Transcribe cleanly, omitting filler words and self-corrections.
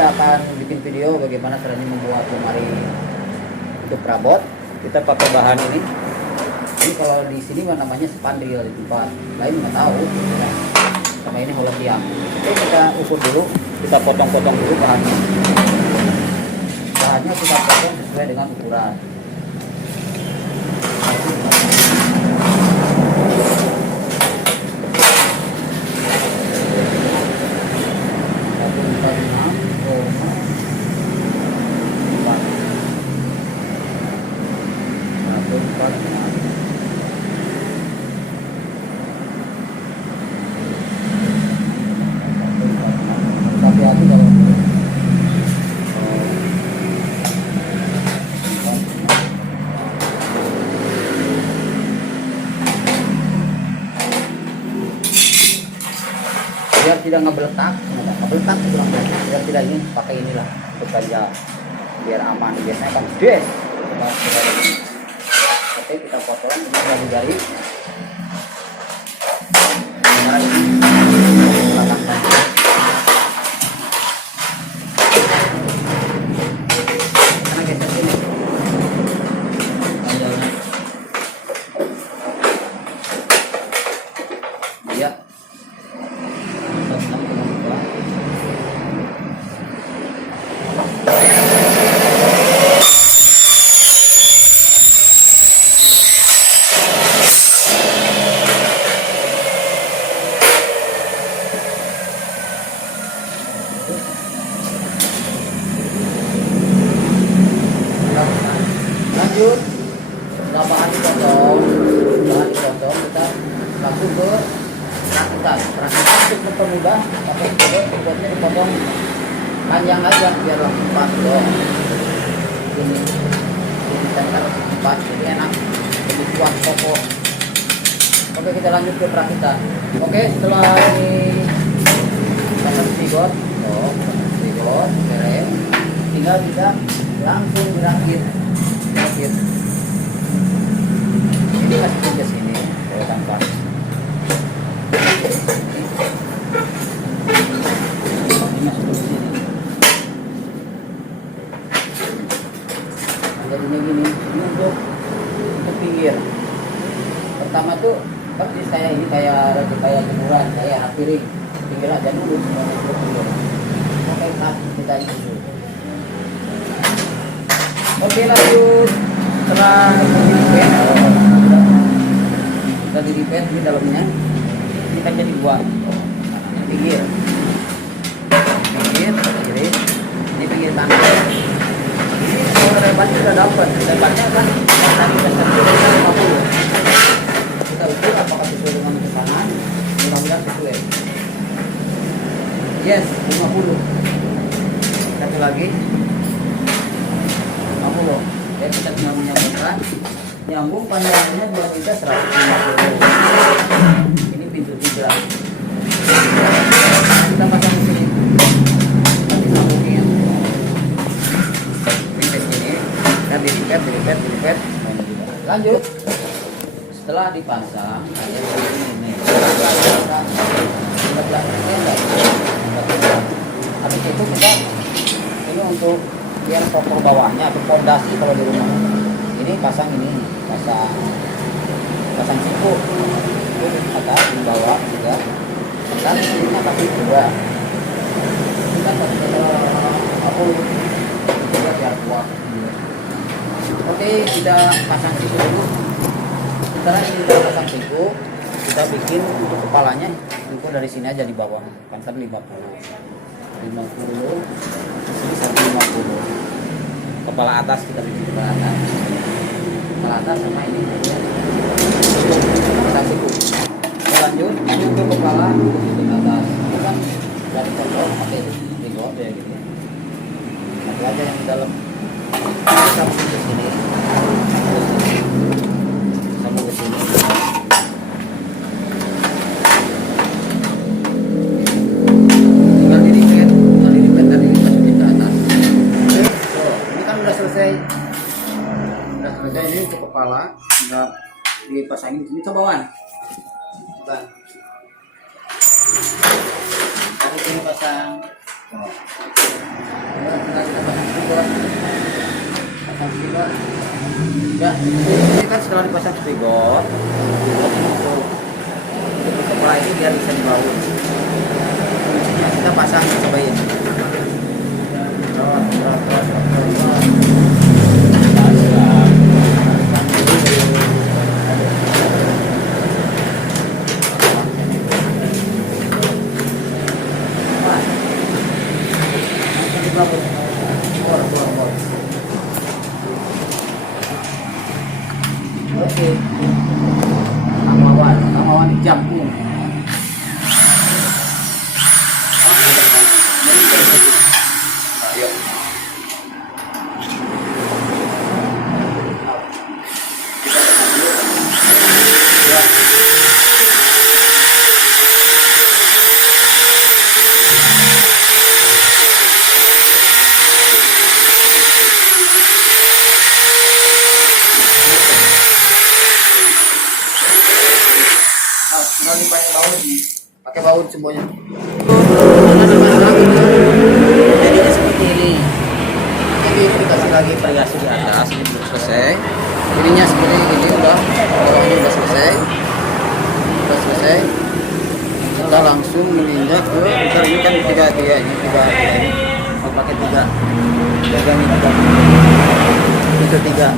kita akan bikin video bagaimana caranya membuat lemari untuk perabot. Kita pakai bahan ini. Ini kalau di sini namanya spandril, di tempat lain nggak tahu. Nah, sama ini Holland tiang. Oke, kita ukur dulu, kita potong-potong dulu bahannya. Bahannya kita potong sesuai dengan ukuran. Hati-hati kalau biar tidak ngebeletak biar tidak ini pakai inilah untuk ganjal biar aman. Biasanya kan des. Oke, kita potong dengan jari. Ya. Lanjut, setelah bahan dipotong, kita langsung ke perakitan untuk mempermudah. Pakai keyboardnya dipotong panjang aja biar langsung pas dong. Ini kita langsung pas, jadi enak, lebih kuat kokoh. Oke, kita lanjut ke perakitan. Oke, setelah ini pasang keyboard, kerem, tinggal kita langsung dirakit. Ini masukin ke sini, tanpa ini masuk ke sini. Jadinya gini, ini untuk pinggir. Pertama tuh persis kayak ini, kayak jemuran, kayak anak piring. Pinggir aja dulu semuanya untuk pinggir. Oke, kita ini dulu. Oke, lanjut. Setelah kita diripet di dalamnya, kita jadi dua. Pinggir, kiri. Ini pinggir tanah. Ini kalau lebarnya sudah dapat. Lebarnya kan tadi kita 50. Kita ukur apakah sesuai dengan pesanan. Mudah-mudahan sesuai. Yes, 50. Satu lagi. 50. Ya, kita tinggal menyambungkan. Nyambung panjangnya buat kita 150. Ini pintu 3. Kita pasang di sini. Kita disambungin. Ini di sini. Kita dilipet. Lanjut. Setelah dipasang, ada ini. Habis itu kita ini untuk biar pokok bawahnya atau fondasi kalau di rumah ini pasang siku atas di bawah juga dan ini pakai juga kita pakai juga biar kuat. Oke, kita pasang siku dulu. Setelah ini kita pasang siku, kita bikin untuk kepalanya itu dari sini aja di bawah kan 50 ini 150. Kepala atas kita bikin kepala atas sama ini kita siku. Lanjut ini untuk kepala untuk atas ini kan dari contoh pakai digot ya gitu. Nanti aja yang di dalam kita masuk ke sini sambung ke sini. Ini untuk kepala nggak dipasangin ini ke bawah. Bukan. Ini pasang Tinggal kita pasang spigot. Pasang spigot. Ya, ini kan setelah dipasang spigot, untuk kepala ini biar bisa dibaut. Kuncinya kita pasang, cobain. Oke, kamawan jambu. Tinggal pakai baut semuanya. Jadinya seperti ini. Jadi dikasih lagi variasi di atas, ini belum selesai. Ininya seperti ini udah, bawahnya udah selesai. Udah selesai. Kita langsung menginjak ke, bentar ini kan tiga ini. Mau pakai tiga. Pegang ini tiga. Itu tiga.